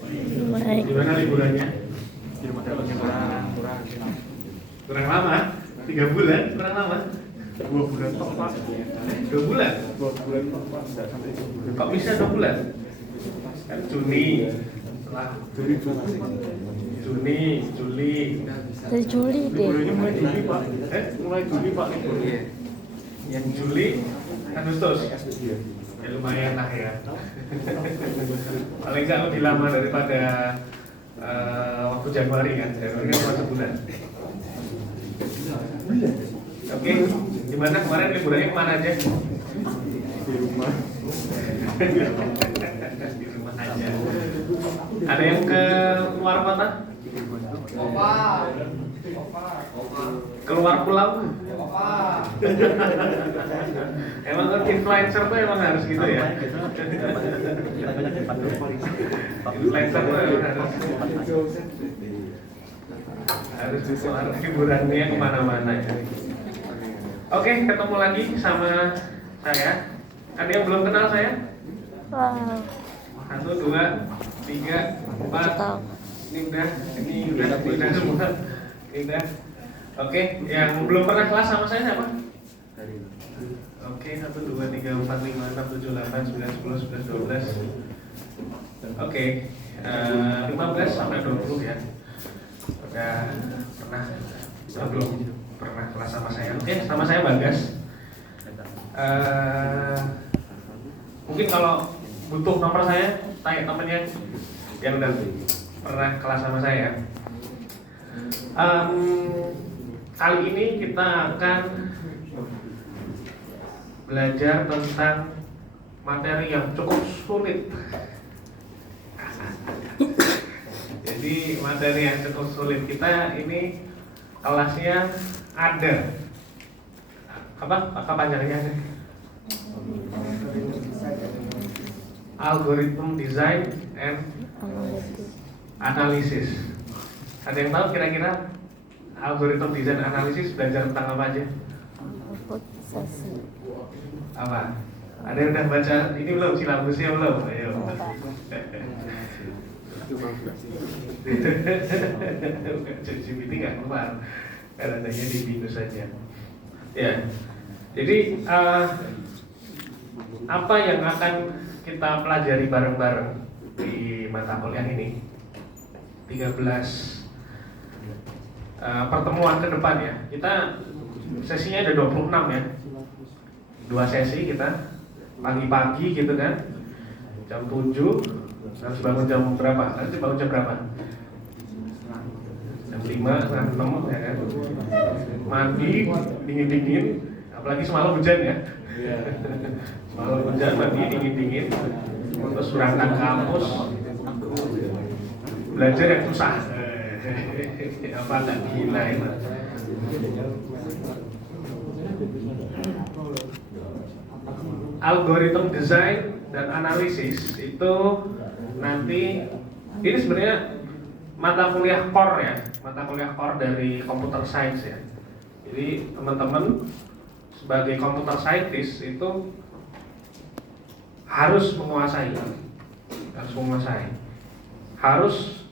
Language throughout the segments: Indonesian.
Baik. Gimana liburannya? Kurang lama? 3 bulan? Kurang lama? 2 bulan tepat. 2 bulan? 2 bulan tepat, tidak sampai 2 bulan. Kok bisa 2 bulan? Kan Juni, setelah Juni, Juli. Dari Juli deh. Liburannya mulai Juli Pak. Mulai Juli Pak liburnya. Yang Juli, Agustus. Ya lumayan lah ya. Paling nggak lebih lama daripada waktu Januari kan. Januari kan cuma sebulan. Oke, gimana kemarin liburannya kemana aja? Di rumah. Di rumah aja. Ada yang ke luar kota? Keluar pulau? Emang influencer tuh emang harus gitu ya? Influencer tuh emang harus hiburannya kemana-mana ya. Oke, ketemu lagi sama saya. Ada yang belum kenal saya? Wow. 1, 2, 3, 4. Ini udah semua. Ini udah. Oke, yang belum pernah kelas sama saya siapa? Oke, 1, 2, 3, 4, 5, 6, 7, 8, 9, 10, 11, 12. Oke, 15 sampai 20 ya. Udah pernah belum pernah kelas sama saya. Oke, sama saya Bagas. Mungkin kalau butuh nomor saya, tanya temennya yang udah pernah kelas sama saya. Kali ini kita akan belajar tentang materi yang cukup sulit. Jadi materi yang cukup sulit, kita ini kelasnya ada apa panjangnya? Algorithm Design and Analysis. Ada yang tahu kira-kira algorithm design analisis belajar tentang apa aja? Apa? Ada yang udah baca ini belum? Silabusnya belum? Ayo. ChatGPT nggak keluar, karena adanya di Windows saja. Ya. Jadi apa yang akan kita pelajari bareng-bareng di mata kuliah ini? 13 pertemuan ke depan ya. Kita sesinya ada 26 ya. 2 sesi kita pagi-pagi gitu kan. Jam 7 harus bangun jam berapa? Nanti bangun jam berapa? Jam 5, jam 6 ya kan. Mandi dingin-dingin, apalagi semalam hujan ya. Semalam hujan, mandi dingin-dingin. Terus berangkat kampus. Belajar yang susah. Apa tak gila ini? Algorithm design dan analisis itu nanti ini sebenarnya mata kuliah core ya, mata kuliah core dari computer science ya. Jadi teman-teman sebagai computer scientist itu harus menguasai, harus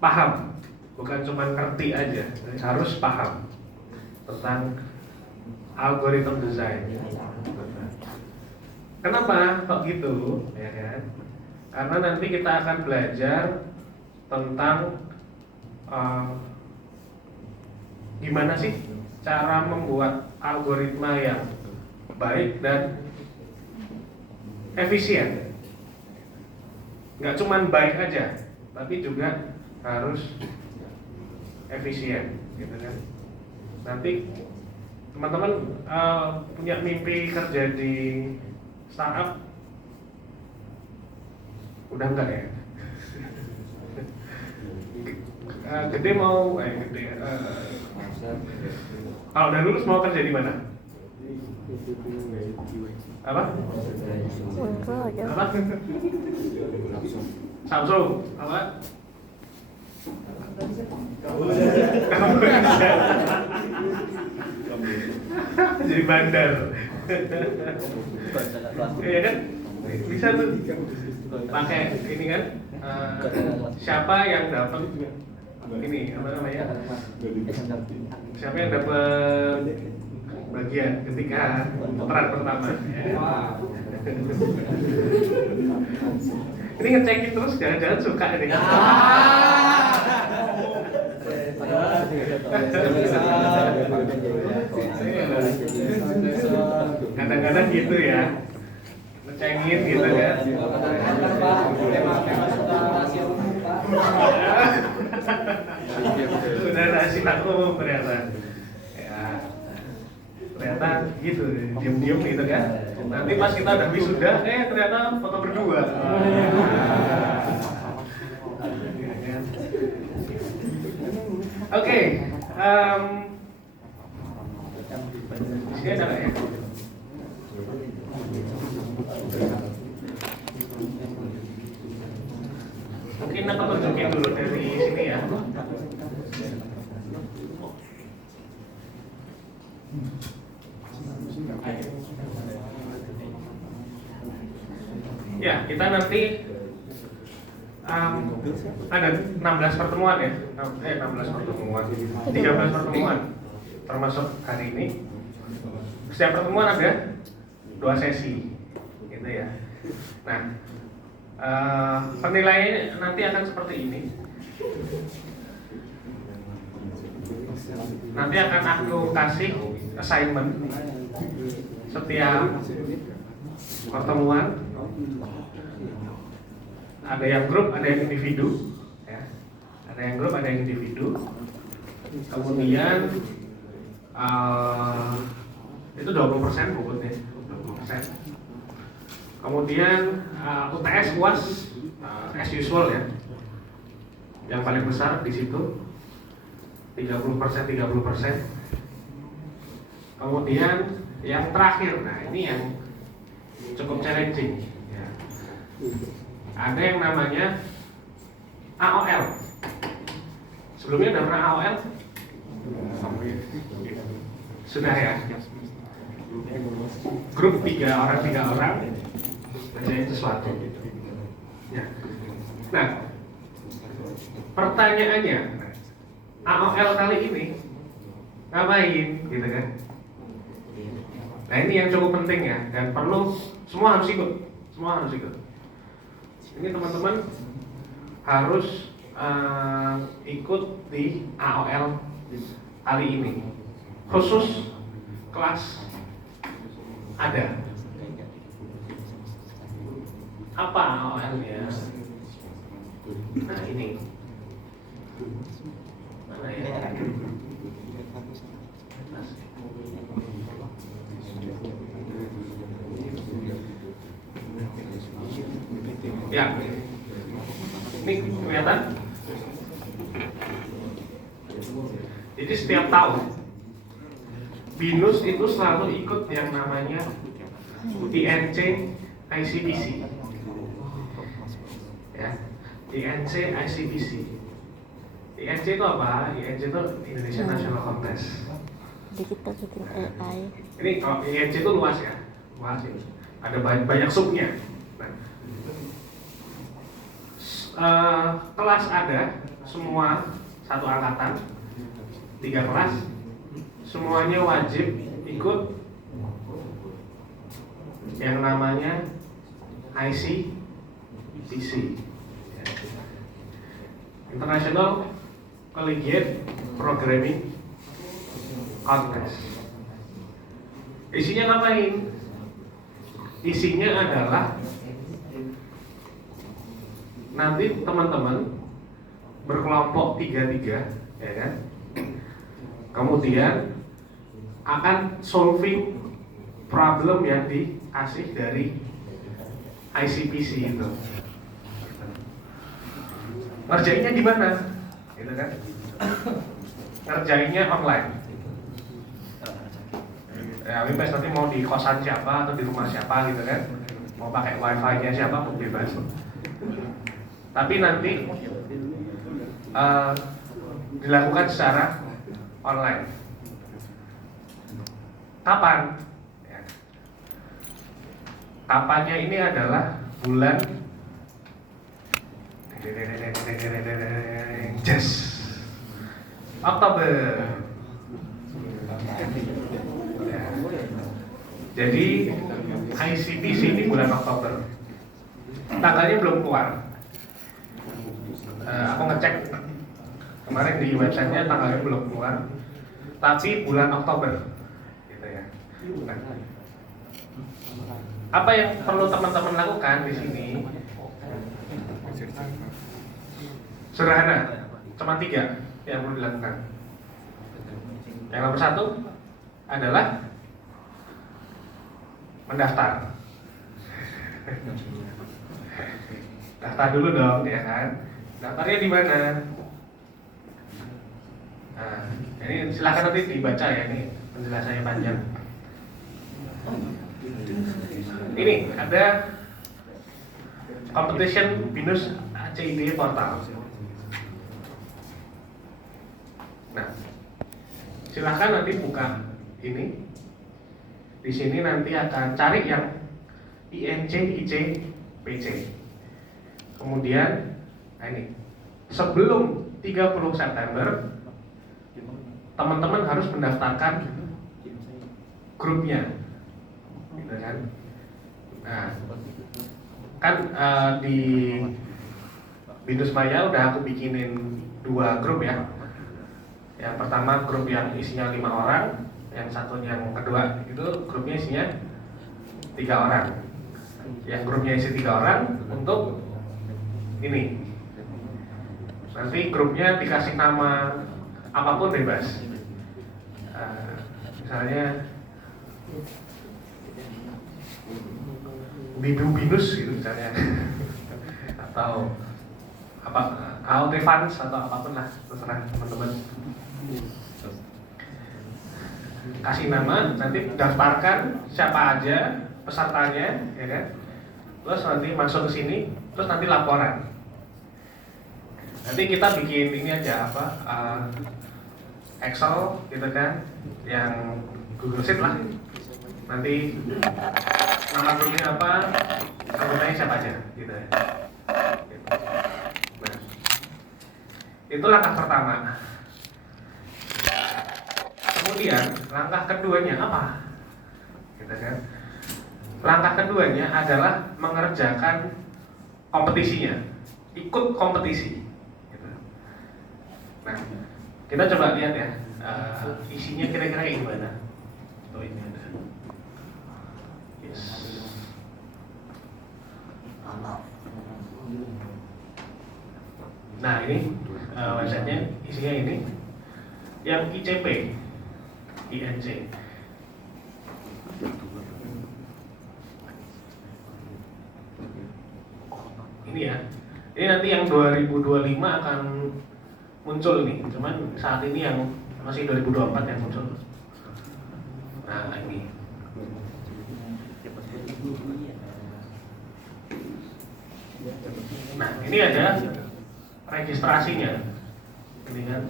paham, bukan cuma ngerti aja, harus paham tentang algorithm design. Kenapa kok gitu, ya kan? Karena nanti kita akan belajar tentang gimana sih cara membuat algoritma yang baik dan efisien. Nggak cuma baik aja, tapi juga harus efisien, gitu kan? Nanti teman-teman punya mimpi kerja di startup? Udah enggak ya? Gede mau kalau udah lulus mau kerja di mana? Apa? Apa? Samsung? Apa? Jadi bandar. Iya kan? Bisa tuh pakai ini kan siapa yang dapat ini apa namanya? Siapa yang dapat bagian ketika putaran pertama? Ini ngecekin terus, jangan-jangan suka ini. Kadang-kadang gitu ya, ngecengin gitu kan. Sudah rahasia umum ternyata. Ya, ternyata gitu, diem-diem gitu kan. Nanti pas kita udah wisuda, ternyata foto berdua. Oke, sini ada nggak ya? Mungkin aku tunjukin dulu dari sini ya. Ya, kita nanti ada 16 pertemuan ya, 16 pertemuan, 13 pertemuan, termasuk hari ini. Setiap pertemuan ada 2 sesi, gitu ya. Nah, penilaiannya nanti akan seperti ini. Nanti akan aku kasih assignment setiap pertemuan. Ada yang grup, ada yang individu, ya. Ada yang grup, ada yang individu. Kemudian itu 20% bobotnya, 20%. Kemudian UTS UAS as usual ya. Yang paling besar di situ 30%. Kemudian yang terakhir, nah ini yang cukup challenging ya. Ada yang namanya AOL. Sebelumnya udah pernah AOL? Sudah ya. Grup 3 orang ngerjain sesuatu gitu. Ya. Nah, pertanyaannya, AOL kali ini ngapain gitu kan? Nah ini yang cukup penting ya, dan perlu semua harus ikut. Ini teman-teman harus ikut di AOL kali ini, khusus kelas ada. Apa AOL-nya? Nah ini mana ya? Ya, ini kelihatan. Jadi setiap tahun BINUS itu selalu ikut yang namanya INC ICPC. Ya, INC ICPC. INC itu apa? INC itu Indonesia National Contest. Digital Coding AI. Ini kalau INC itu luas ya, luas ini. Ada banyak subnya. Kelas ada semua satu angkatan 3 kelas, semuanya wajib ikut yang namanya ICPC, International Collegiate Programming Contest. Isinya ngapain? Isinya adalah nanti teman-teman berkelompok 3-3, ya kan? Kemudian akan solving problem yang dikasih dari ICPC itu. Ngerjainnya gimana? Gitu kan? Ngerjainnya online. Ya, bebas nanti mau di kosan siapa atau di rumah siapa gitu kan? Mau pakai wifi-nya siapa pun bebas. Tapi nanti dilakukan secara online. Kapan? Ya. Kapannya ini adalah bulan Yes. Oktober. Ya. Jadi ICTC di bulan Oktober. Tanggalnya belum keluar. Aku ngecek kemarin di websitenya tanggalnya belum keluar. Tapi bulan Oktober, gitu ya. Nah, apa yang perlu teman-teman lakukan di sini? Sederhana, cuma 3 yang perlu dilakukan. Yang nomor 1 adalah mendaftar. Daftar dulu dong, ya kan? Daftarnya di mana? Nah, ini silakan nanti dibaca ya, ini penjelasannya panjang. Ini ada competition BINUS ACID portal. Nah, silahkan nanti buka ini. Di sini nanti akan cari yang INC, IC, PC. Kemudian, nah ini, sebelum 30 September, teman-teman harus mendaftarkan grupnya, gitu kan? Nah, kan di BINUS Maya udah aku bikinin 2 grup ya. Yang pertama grup yang isinya 5 orang, yang kedua itu grupnya isinya 3 orang. Yang grupnya isi 3 orang untuk ini. Nanti grupnya dikasih nama apapun bebas. Misalnya Bibu Binus gitu misalnya, atau apa Audrevans atau apapun lah, terserah teman-teman. Kasih nama, nanti daftarkan siapa aja pesertanya, ya kan? Terus nanti masuk ke sini, terus nanti laporan. Nanti kita bikin ini aja Excel gitu kan, yang Google Sheet lah. Nanti nama grupnya apa, anggotanya siapa aja, gitu ya. Nah, itu langkah pertama. Kemudian langkah keduanya apa? Gitu kan? Langkah keduanya adalah mengerjakan kompetisinya, ikut kompetisi. Gitu. Nah, kita coba lihat ya, isinya kira-kira gimana. Oh, ini ada. Yes. Nah ini websitenya isinya ini, yang ICP, INC. Ini ya, ini nanti yang 2025 akan muncul nih, cuman saat ini yang masih 2024 yang muncul. Nah ini. Nah ini ada registrasinya, ini kan.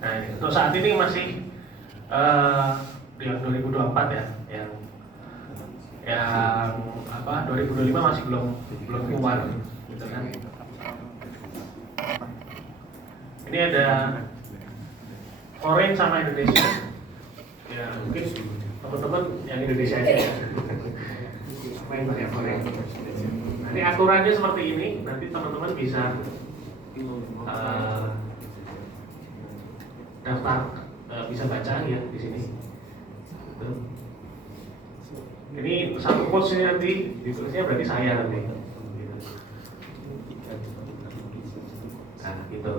Nah ini untuk saat ini masih yang 2024 ya, yang apa 2025 masih belum keluar, gitu kan. Ini ada Korea sama Indonesia. Ya mungkin teman-teman yang Indonesia aja ya. Main pakai Korea. Nah, ini aturannya seperti ini. Nanti teman-teman bisa daftar, bisa baca ya di sini. Tuh. Ini satu coachnya nanti ditulisnya berarti saya nanti. Nah gitu.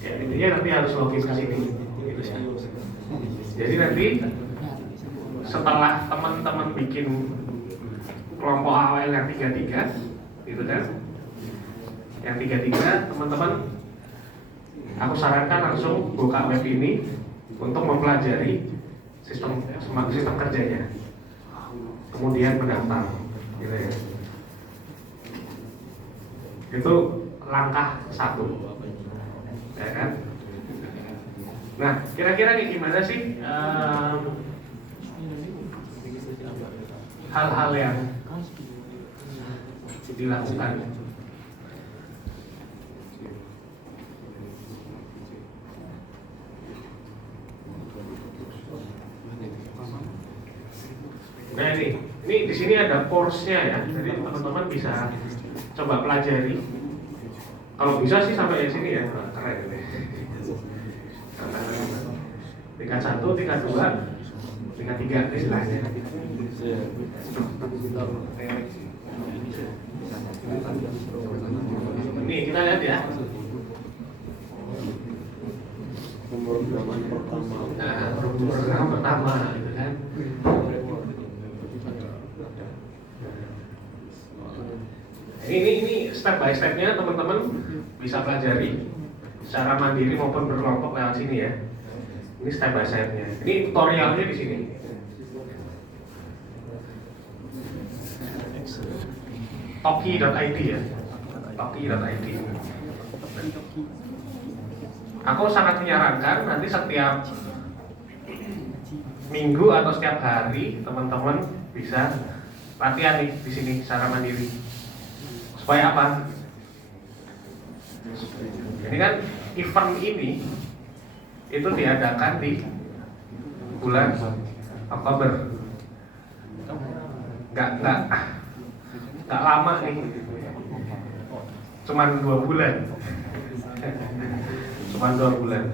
Ya intinya nanti harus login ke sini, gitu ya. Jadi nanti setelah teman-teman bikin kelompok awal yang 33, gitu kan? Yang 33, teman-teman, aku sarankan langsung buka web ini untuk mempelajari sistem kerjanya, kemudian mendaftar, gitu ya. Itu langkah 1, ya kan? Nah, kira-kira nih gimana sih hal-hal yang dilakukan? Nah ini di sini ada course-nya ya, jadi teman-teman bisa coba pelajari. Kalau bisa sih sampai di sini ya, keren ini. Tingkat 1, tingkat 2, tingkat 3 istilahnya. Ini kita lihat ya. Pemrograman pertama. Nah, program pertama gitu kan. Ini step by stepnya teman-teman bisa pelajari secara mandiri maupun berkelompok lewat sini ya. Ini step by stepnya. Ini tutorialnya di sini. Toki.id ya. Toki.id. Aku sangat menyarankan nanti setiap minggu atau setiap hari teman-teman bisa latihan nih di sini secara mandiri. Supaya apa? Ini kan event ini itu diadakan di bulan Oktober. Nggak lama nih. Cuman 2 bulan. Cuman 2 bulan.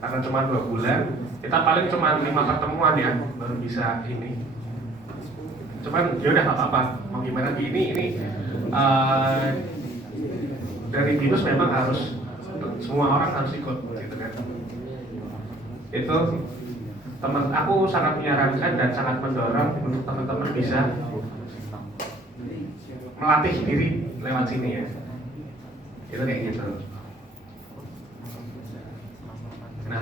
Karena cuma 2 bulan, kita paling cuma 5 pertemuan ya baru bisa ini. Cuman ya udah nggak apa-apa. Mau gimana ini dari BINUS memang harus semua orang harus ikut gitu kan. Itu aku sangat menyarankan dan sangat mendorong untuk teman-teman bisa melatih diri lewat sini ya. Itu kayak gitu. Nah,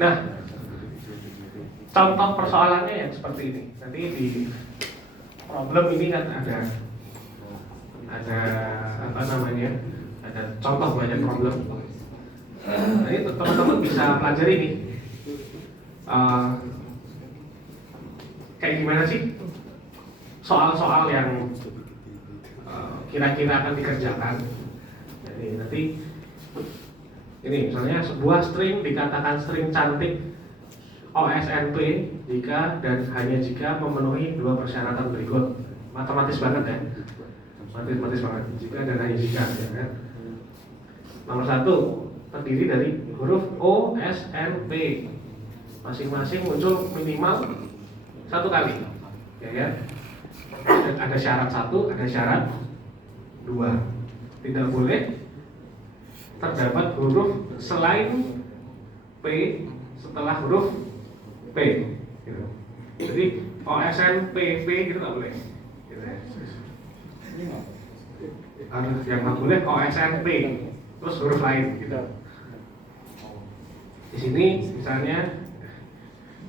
nah, contoh persoalannya yang seperti ini. Nanti di problem ini kan ada apa namanya? Ada contoh banyak problem. Nah, itu teman-teman bisa pelajari nih. Kayak gimana sih soal-soal yang kira-kira akan dikerjakan. Jadi nanti ini misalnya sebuah string dikatakan string cantik OSNP jika dan hanya jika memenuhi 2 persyaratan berikut. Matematis banget ya. Matematis banget. Jika dan hanya jika ya kan. Nomor 1 terdiri dari huruf O, S, N, P. Masing-masing muncul minimal 1 kali. Ya kan? Ada syarat 1, ada syarat 2. Tidak boleh terdapat huruf selain P setelah huruf P gitu. Jadi OSN, PP gitu nggak boleh gitu ya. Yang nggak boleh OSN, P terus huruf lain gitu. Di sini misalnya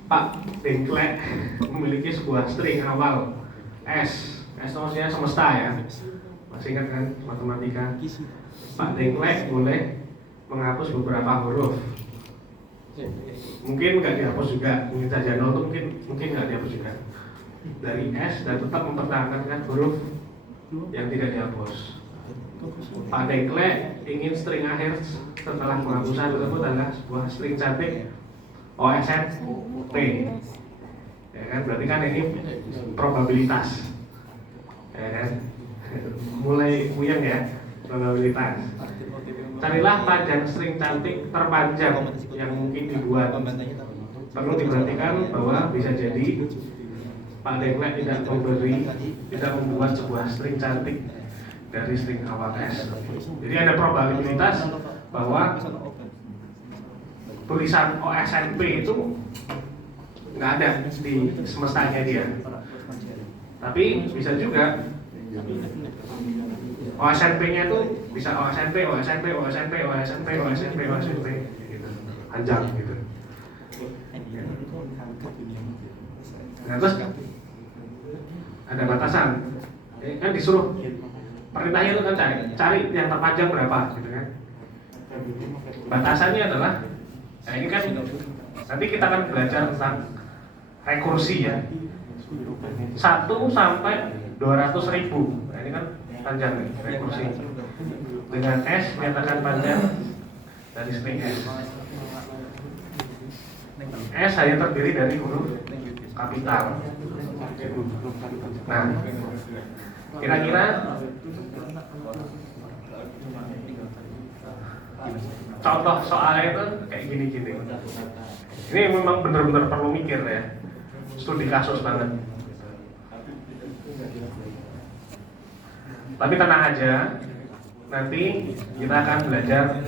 Pak Dengklek memiliki sebuah string awal S maksudnya semesta ya. Masih ingat kan matematika? Pak Dengklek boleh menghapus beberapa huruf. Mungkin nggak dihapus juga, mungkin saja 0 itu mungkin nggak dihapus juga. Dari S dan tetap mempertahankan huruf yang tidak dihapus. Pak Dengklek ingin string akhir setelah penghapusan tersebut adalah sebuah string cantik OSN P. Ya kan, berarti kan ini probabilitas. Ya kan, mulai puyeng ya. Probabilitas. Carilah panjang string cantik terpanjang yang mungkin dibuat. Perlu diperhatikan bahwa bisa jadi Pak Dengklek tidak membuat sebuah string cantik dari string awal S. Jadi ada probabilitas bahwa tulisan OSNP itu nggak ada di semestanya dia. Tapi bisa juga OSNP-nya itu bisa OSNP, OSNP, OSNP, OSNP, OSNP, OSNP gitu. Panjang gitu. Nah, terus ada batasan. Kan disuruh perintahnya itu kan cari yang terpanjang berapa gitu kan. Batasannya adalah ini kan nanti kita akan belajar tentang rekursi ya. 1 sampai 200.000. Nah, ini kan panjang nih, rekursi. Dengan S menyatakan panjang dari string S. S hanya terdiri dari huruf kapital. Nah, kira-kira contoh soalnya itu kayak gini-gini. Ini memang benar-benar perlu mikir ya. Studi kasus banget. Tapi tenang aja, nanti kita akan belajar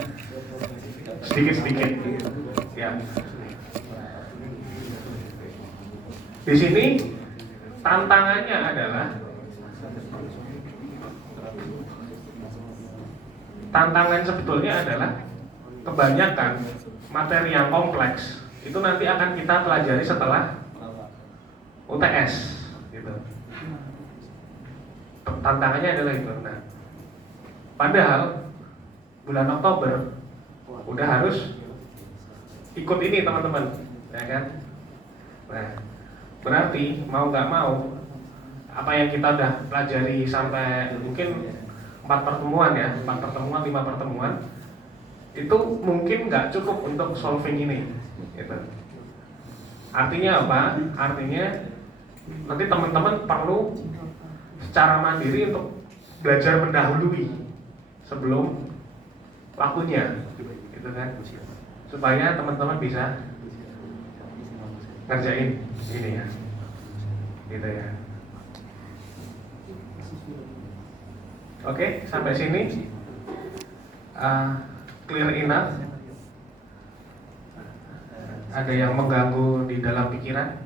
sedikit-sedikit. Ya. Di sini tantangannya adalah sebetulnya adalah kebanyakan materi yang kompleks itu nanti akan kita pelajari setelah UTS gitu. Tantangannya adalah itu. Nah, padahal bulan Oktober udah harus ikut ini teman-teman, ya kan? Nah, berarti mau nggak mau apa yang kita udah pelajari sampai mungkin 4 pertemuan ya, 4 pertemuan, 5 pertemuan itu mungkin nggak cukup untuk solving ini gitu. Artinya apa? Artinya nanti teman-teman perlu secara mandiri untuk belajar mendahului sebelum waktunya gitu kan, supaya teman-teman bisa ngerjain ini ya gitu ya. Oke, sampai sini clear enough? Ada yang mengganggu di dalam pikiran?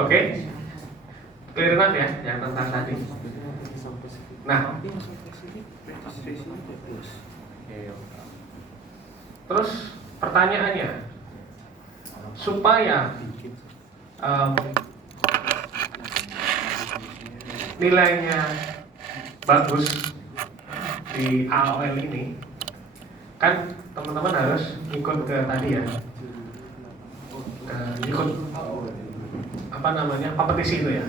Oke, clear enough ya yang tentang tadi. Nah, terus pertanyaannya, supaya nilainya bagus di AOL ini, kan teman-teman harus ikut ke tadi ya, ikut apa namanya kompetisi itu ya.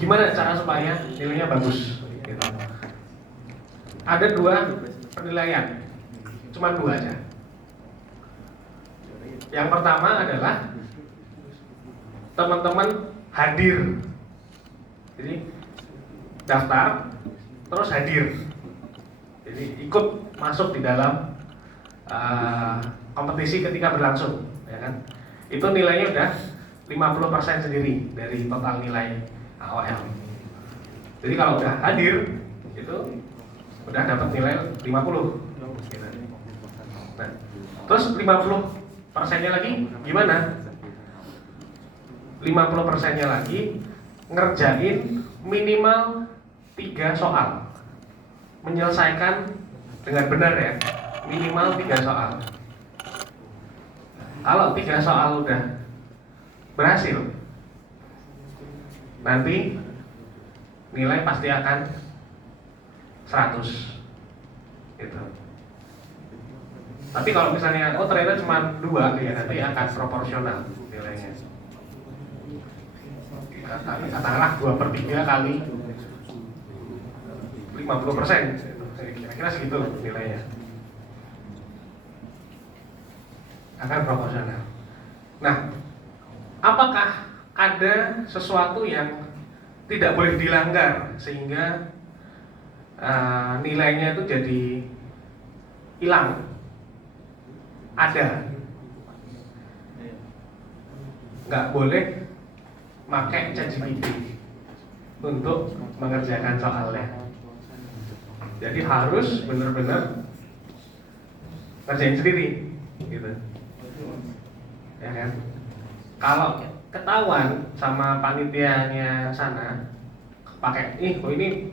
Gimana cara supaya nilainya bagus? Gitu. Ada 2 penilaian, cuma 2 aja. Yang pertama adalah teman-teman hadir, jadi daftar terus hadir, jadi ikut masuk di dalam kompetisi ketika berlangsung, ya kan? Itu nilainya udah 50% sendiri dari total nilai AOL. Jadi kalau udah hadir itu udah dapat nilai 50 gitu. Nah, terus 50%-nya lagi gimana? 50%-nya lagi ngerjain minimal 3 soal, menyelesaikan dengan benar ya, minimal 3 soal. Kalau 3 soal udah berhasil, nanti nilai pasti akan 100 gitu. Tapi kalau misalnya ternyata cuma 2 ya, nanti akan proporsional nilainya. Katakanlah 2/3 kali 50%, kira-kira segitu nilainya, akan proporsional. Nah, apakah ada sesuatu yang tidak boleh dilanggar sehingga nilainya itu jadi hilang? Ada. Nggak boleh pakai ChatGPT untuk mengerjakan soalnya. Jadi harus benar-benar kerjain sendiri, gitu. Ya kan? Kalau ketahuan sama panitianya sana, pakai ini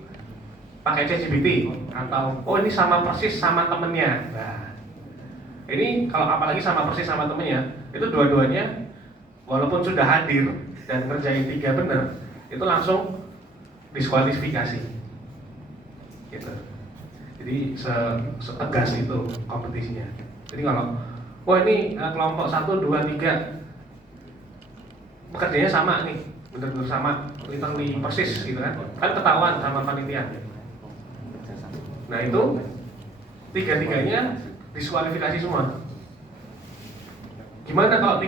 pakai ChatGPT atau ini sama persis sama temennya. Nah, ini kalau apalagi sama persis sama temennya, itu dua-duanya walaupun sudah hadir dan ngerjain 3 bener, itu langsung diskualifikasi, gitu. Jadi setegas itu kompetisinya. Jadi kalau ini kelompok 1, 2, 3 pekerjaannya sama nih, bener-bener sama, literally persis gitu kan ketahuan sama panitia. Nah itu tiga-tiganya diskualifikasi semua. Gimana kalau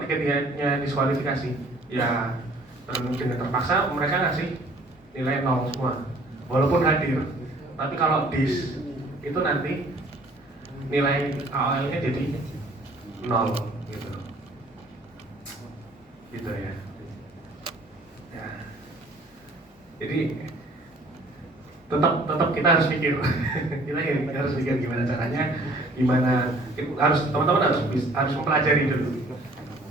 tiga-tiganya diskualifikasi? Ya dengan terpaksa mereka ngasih nilai 0 semua, walaupun hadir. Tapi kalau dis itu nanti nilai AOL-nya jadi 0 gitu. Gitu ya. Ya. Jadi tetap kita harus mikir. kita harus mikir gimana caranya, teman-teman harus mempelajari dulu.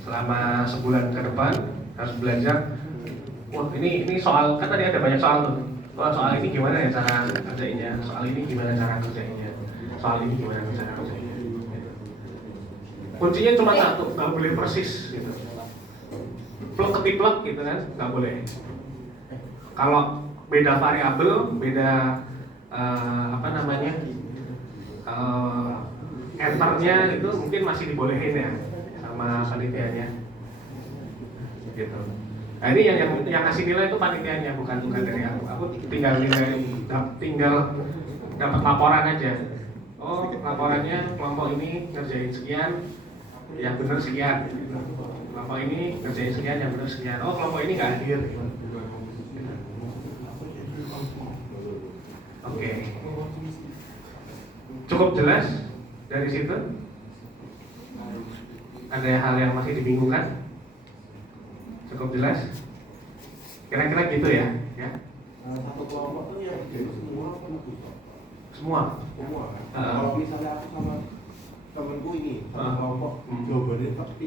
Selama sebulan ke depan harus belajar. Wah ini soal, kan tadi ada banyak soal tuh. Soal ini gimana ya cara kerjainnya, soal ini gimana cara kerjainnya, soal ini gimana cara kerjainnya. Kuncinya cuma satu, nggak boleh persis gitu. Plek ketiplek gitu kan, nggak boleh. Kalau beda variabel, beda enternya itu mungkin masih dibolehin ya sama panitianya, gitu. Nah ini yang kasih nilai itu panitianya, bukan dari aku. Aku tinggal dapat laporan aja. Oh laporannya kelompok ini ngerjain sekian, yang benar sekian. Kelompok ini ngerjain sekian, yang benar sekian. Oh kelompok ini nggak hadir. Oke. Cukup jelas dari situ? Ada hal yang masih dibingungkan? Cukup jelas? Kira-kira gitu ya? Satu kelompok itu yang jadi semua apa Semua? Kalau misalnya aku sama temenku ini, satu kelompok, jawabannya tapi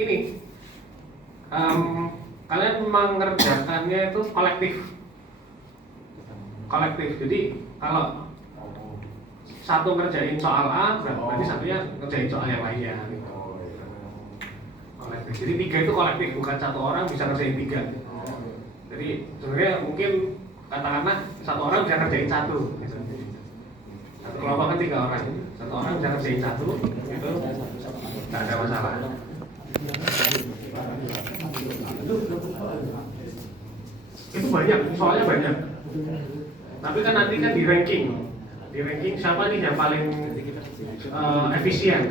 ini kalian mengerjakannya itu kolektif. Jadi kalau satu ngerjain soal A, berarti satunya ngerjain soal yang lainnya. Kolektif. Jadi 3 itu kolektif, bukan satu orang bisa ngerjain 3. Jadi sebenarnya mungkin katakanlah satu orang bisa ngerjain 1. Satu kelompok kan 3 orang, satu orang bisa ngerjain 1, itu nggak ada masalah. Itu banyak, soalnya banyak. Tapi kan nanti kan di ranking siapa nih yang paling efisien.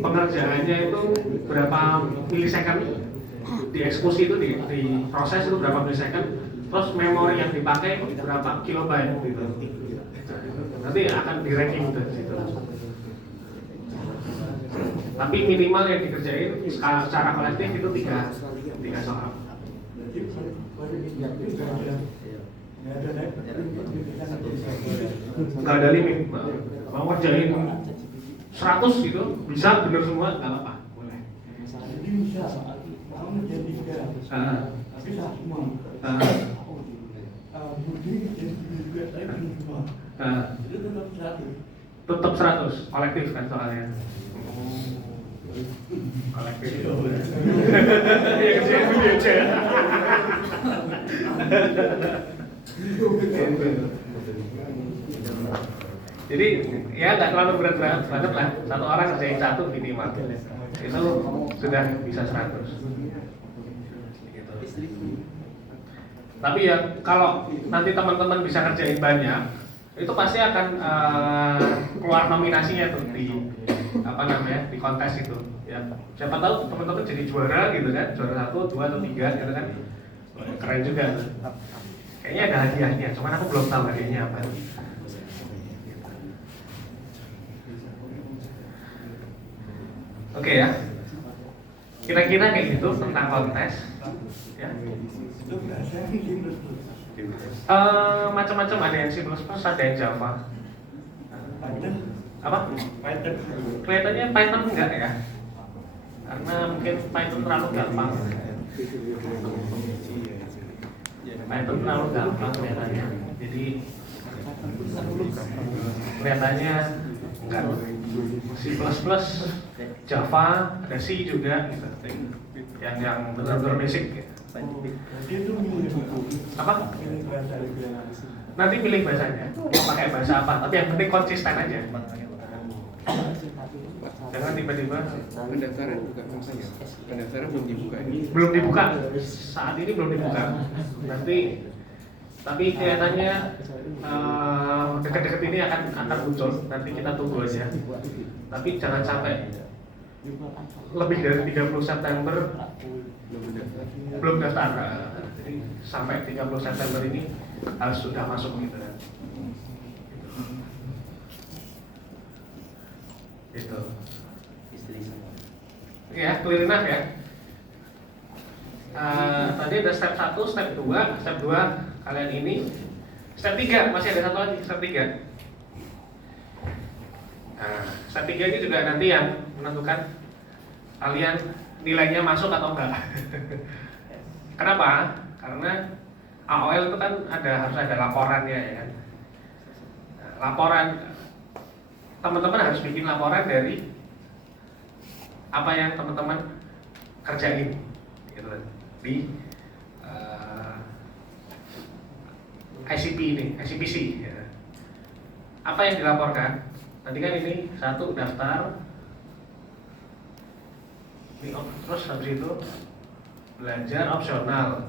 Pengerjaannya itu berapa milisecond, dieksekusi itu di proses itu berapa milisecond, terus memori yang dipakai berapa kilobyte gitu. Nanti akan di ranking itu situ. Tapi minimal yang dikerjain secara kolektif itu 3 soal. Nggak ada limit. Mau ngerjain 100 gitu, bisa bener semua, nggak apa-apa, boleh. Tetap 100, kolektif kan soalnya. Kolektif. Ya kerjain dulu aja. Jadi ya nggak terlalu berat-berat banget lah. Satu orang ngerjain 1 minimal. Itu sudah bisa 100. Gitu. Tapi ya kalau nanti teman-teman bisa ngerjain banyak, itu pasti akan keluar nominasinya tuh di di kontes itu. Ya, siapa tahu teman-teman jadi juara gitu kan, juara 1, 2, atau 3 gitu kan. Keren juga. Kayaknya ada hadiahnya, cuman aku belum tahu hadiahnya apa. Oke ya. Kira-kira kayak gitu tentang kontes. Ya. Macam-macam, ada yang C++, ada yang Java. Apa? Python. Kelihatannya Python enggak ya? Karena mungkin Python terlalu gampang. Python terlalu gampang kelihatannya. Jadi kelihatannya enggak. C++, Java, ada C juga gitu. Yang benar-benar basic ya. Apa? Nanti pilih bahasanya, mau pakai bahasa apa, tapi yang penting konsisten aja. Jangan tiba-tiba Pendaftaran buka masanya. Pendaftaran belum dibuka ini. belum dibuka, saat ini belum dibuka. Nanti, tapi kelihatannya dekat-dekat ini akan muncul. Nanti kita tunggu aja. Tapi jangan sampai lebih dari 30 September belum daftar. Jadi sampai 30 September ini harus sudah masuk gitu kan. Gitu. Oke ya, clear enough ya. Tadi ada step 1, step 2, step 2 kalian ini. Step 3, masih ada satu lagi, step 3. Step 3 ini juga nanti yang menentukan kalian nilainya masuk atau enggak. Kenapa? Karena AOL itu kan harus ada laporannya ya kan. Laporan, teman-teman harus bikin laporan dari apa yang teman-teman kerjain gitu, di ICPC ya. Apa yang dilaporkan? Tadi kan ini 1 daftar, ini terus habis itu belajar opsional,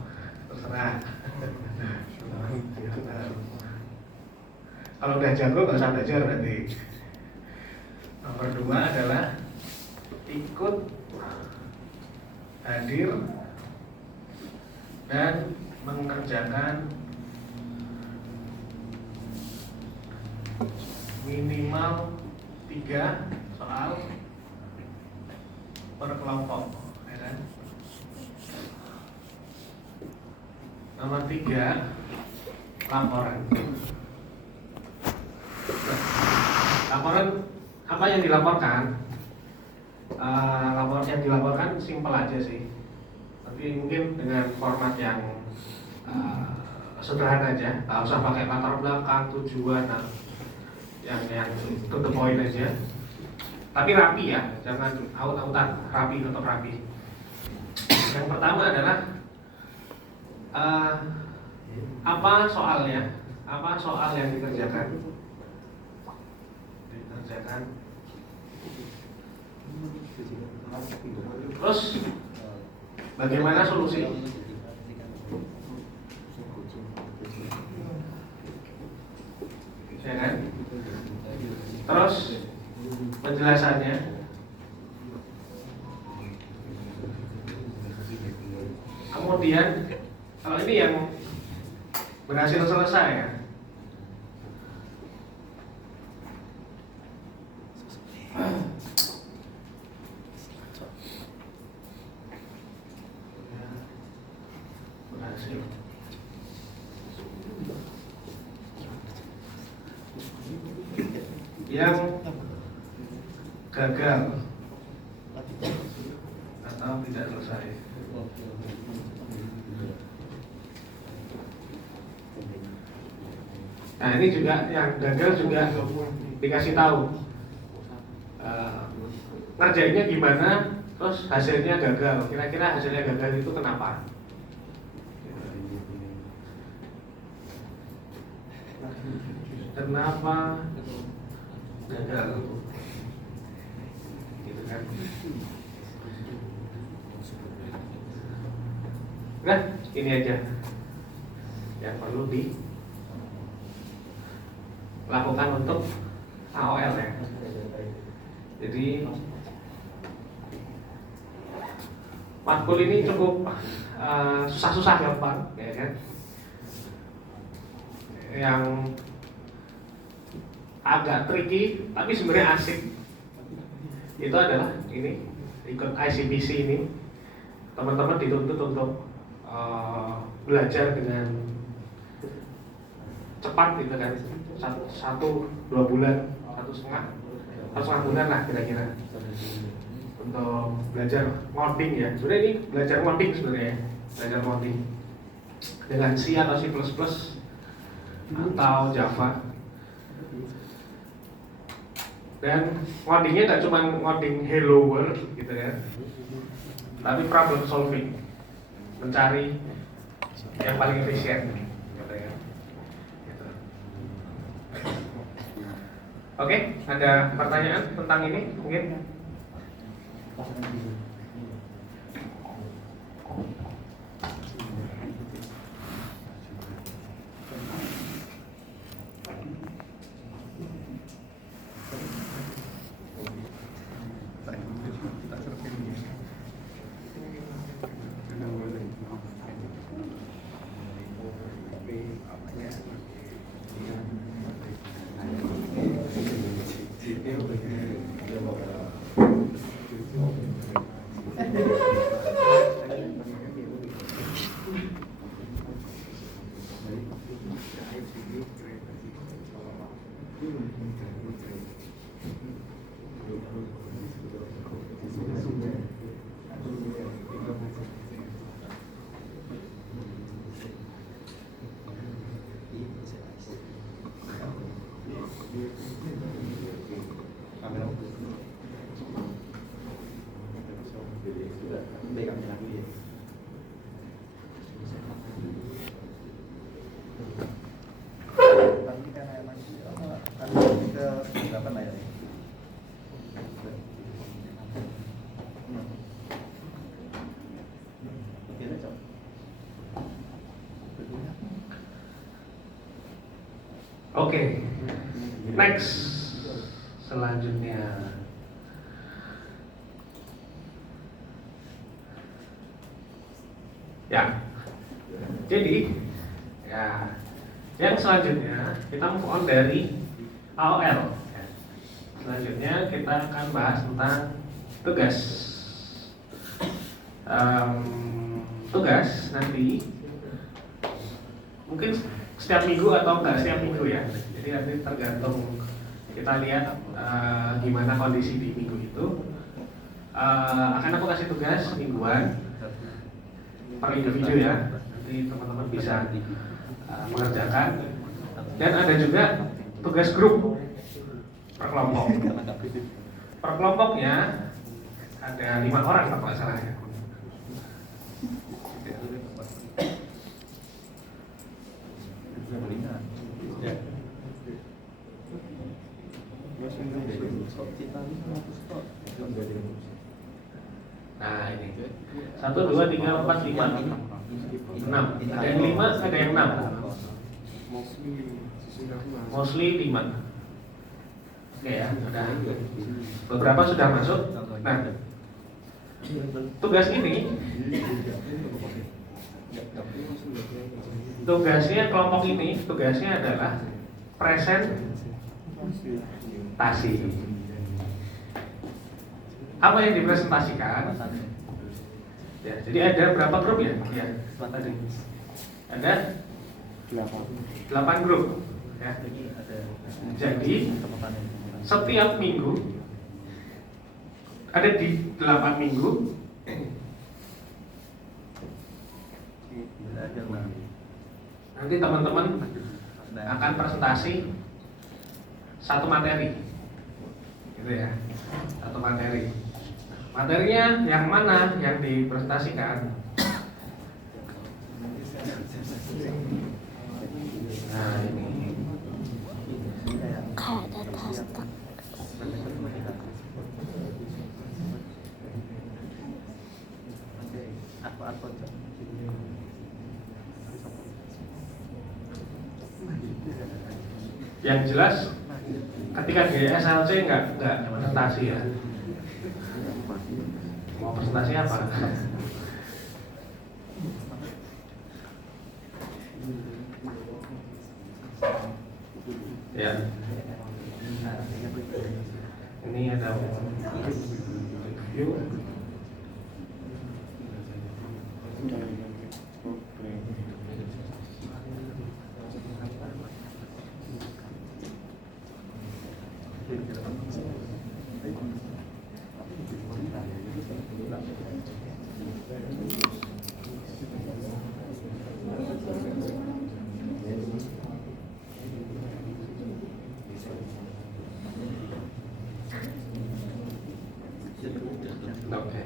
terserah. Kalau udah jago nggak usah belajar berarti. Nomor 2 adalah ikut, hadir, dan mengerjakan minimal 3 soal per kelompok, ya kan? Nomor 3, laporan. Laporan apa yang dilaporkan? Laporan yang dilaporkan simpel aja sih, tapi mungkin dengan format yang sederhana aja, nggak usah pakai latar belakang, tujuan, yang to the point aja. Tapi rapi ya, jangan aut-autan, rapi, tetap rapi. Yang pertama adalah apa soalnya, apa soal yang dikerjakan. Terus bagaimana solusi? Ya kan? Terus penjelasannya. Kemudian kalau ini yang berhasil selesai ya, berhasil. Yang gagal atau tidak selesai. Nah ini juga yang gagal juga dikasih tahu ngerjainnya gimana, terus hasilnya gagal. Kira-kira hasilnya gagal itu kenapa? Kenapa gagal? Gitu kan? Nah, ini aja yang perlu dilakukan untuk AOL ya. Jadi matkul ini cukup susah-susah gampang, ya kan? Yang agak tricky tapi sebenarnya asik itu adalah ini, ikut ICPC ini teman-teman dituntut untuk belajar dengan cepat gitu kan, 1-2 bulan, 1,5 bulan lah kira-kira untuk belajar ngoding ya. Sebenarnya ini belajar ngoding sebenarnya, belajar ngoding dengan C atau C++ atau Java. Dan ngodingnya nggak cuma ngoding hello world gitu kan, tapi problem solving, mencari yang paling efisien gitu kan. Gitu. Oke, ada pertanyaan tentang ini mungkin? Oke, next selanjutnya. Ya, jadi ya yang selanjutnya kita move on dari AOL. Selanjutnya kita akan bahas tentang tugas. Tugas nanti mungkin setiap minggu atau enggak setiap minggu ya. Jadi nanti tergantung kita lihat gimana kondisi di minggu itu. Akan aku kasih tugas mingguan per individu ya. Nanti teman-teman bisa mengerjakan. Dan ada juga tugas grup per kelompok. Per kelompoknya ada 5 orang kalau nggak salah ya. Nah ini 1, 2, 3, 4, 5 6. Ada yang 5, ada yang 6. Mostly 5. Oke ya, sudah. Beberapa sudah masuk. Nah, tugas ini tugasnya kelompok ini tugasnya adalah presentasi. Apa yang dipresentasikan? Ya, jadi ada berapa grup ya? Ya, tadi ada 8 grup. Ya. Jadi setiap minggu ada di 8 minggu. Nanti teman-teman akan presentasi satu materi, gitu ya, satu materi. Materinya yang mana yang dipresentasikan? Nah ini. Kayak ada tastak. Yang jelas ketika di SLC nggak presentasi ya. Mau presentasi apa? Ya. Ini ada review. Oke.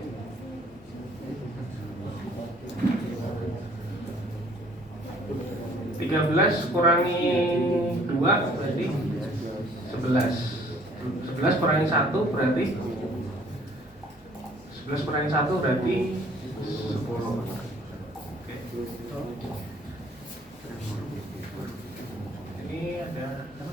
Tiga belas kurangi 2 berarti 11. 11 kurangi 1 berarti 11 kurangi 1 berarti 10. Oke. Ini ada 2,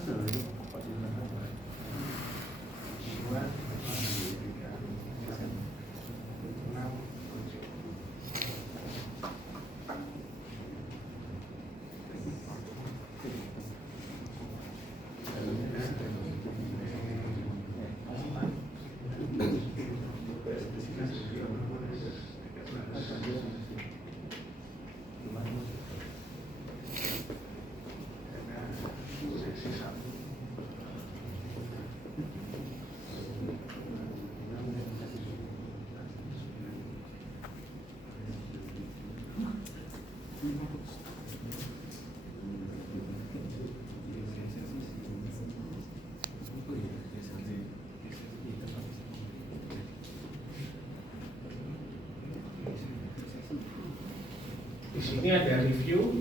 di sini ada review,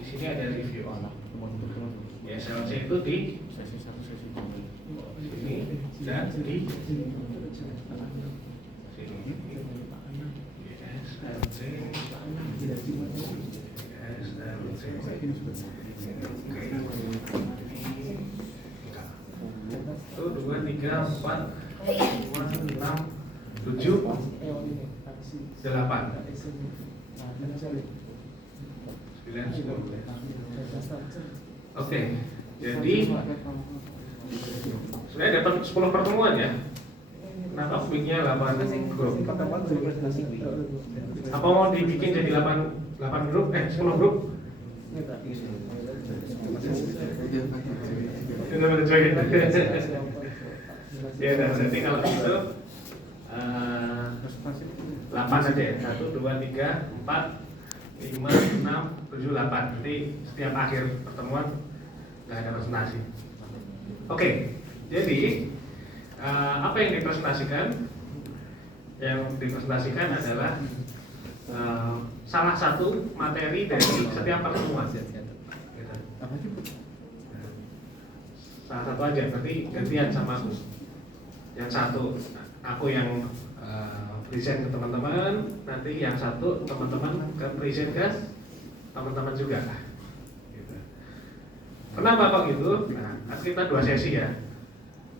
di sini ada review. Ya, SLC itu di sini dan di sini. Itu 2, 3, 4, 5, 6, 7, 8. 9, 10. Oke, jadi sebenarnya dapat 10 pertemuan ya. Kenapa aku bikinnya 8 grup? Apa mau dibikin jadi 8 grup? 10 grup? Benar-benar join. Ya, jadi kalau gitu 8 aja ya. 1, 2, 3, 4, 5, 6, 7, 8. Nanti setiap akhir pertemuan nggak ada presentasi. Oke, jadi apa yang dipresentasikan? Yang dipresentasikan adalah salah satu materi dari setiap pertemuan. Gitu. Salah satu aja, berarti gantian sama aku. Yang satu aku yang present ke teman-teman, nanti yang satu teman-teman ke present ke teman-teman juga. Gitu. Kenapa kok gitu? Nah, kita 2 sesi ya.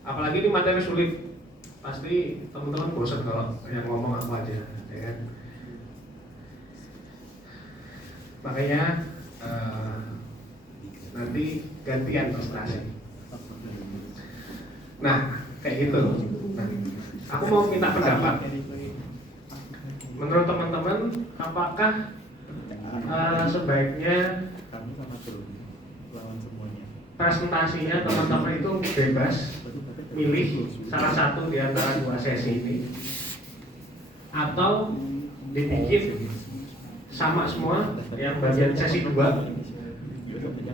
Apalagi ini materi sulit, pasti teman-teman bosan kalau yang ngomong aku aja, ya kan? Makanya nanti gantian presentasi. Nah, kayak gitu. Nah, aku mau minta pendapat. Menurut teman-teman, apakah sebaiknya presentasinya teman-teman itu bebas milih salah satu di antara 2 sesi ini, atau dibikin sama semua yang bagian sesi 2,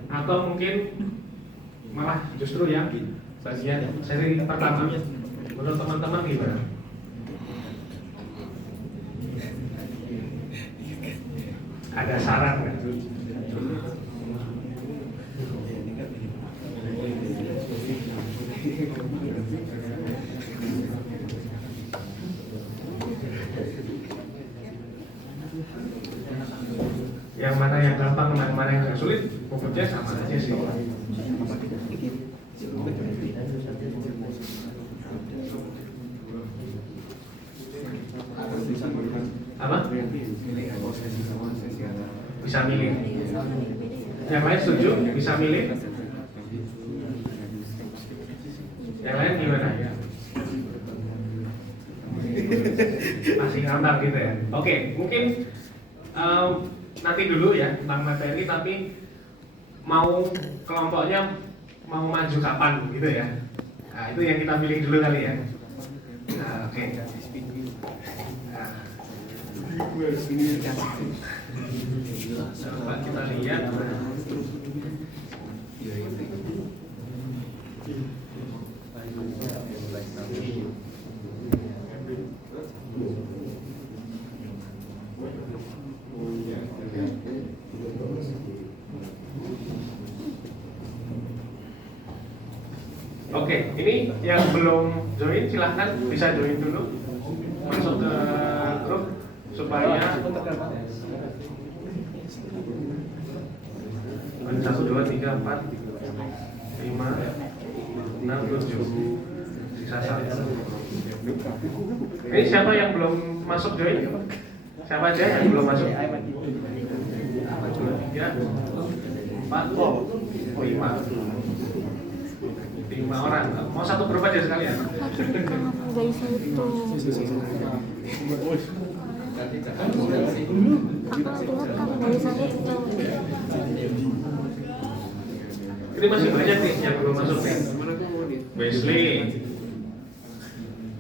atau mungkin malah justru yang bagian sesi pertama? Menurut teman-teman gimana? Ada saran nggak? Yang mana yang gampang, yang mana yang agak sulit, pokoknya sama aja sih. Apa? Bisa milih. Yang lain setuju? Bisa milih? Yang lain gimana? Masih ngambang gitu ya? Oke, mungkin nanti dulu ya tentang materi, tapi mau kelompoknya mau maju kapan gitu ya? Nah, itu yang kita pilih dulu kali ya. Nah, oke. Nah, coba kita lihat. Oke, ini yang belum join silahkan bisa join dulu, masuk ke grup supaya 1, 2, 3, 4, 5, 6, 7, sisa 1. Ini siapa yang belum masuk join? Siapa aja yang belum masuk? 3, 4, 5. 5 orang. Mau satu grup aja sekalian. Nggak bisa itu. Aku dengar kamu nggak bisa itu. Ini masih banyak nih yang belum masuk nih. Wesley,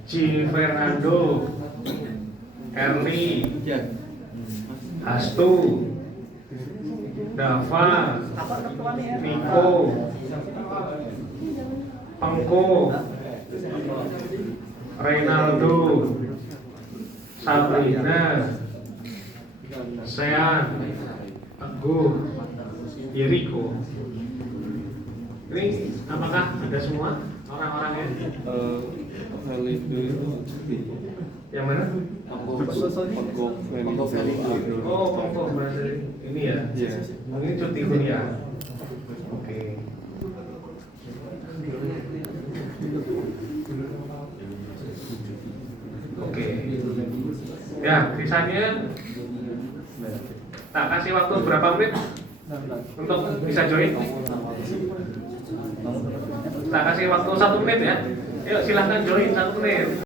G. Fernando, Ernie, Hastu, Dava, Nico, Pengko, Reynaldo, Sabrina, Sean, Teguh, Yeriko. Ini apakah ada semua orang-orangnya? Yang mana? Oh, Pengko berarti ini ya? Ini cuti kuliah. Oke. Oke. Ya, sisanya tak kasih waktu berapa menit untuk bisa join? Tak kasih waktu 1 menit ya. Yuk silahkan join 1 menit.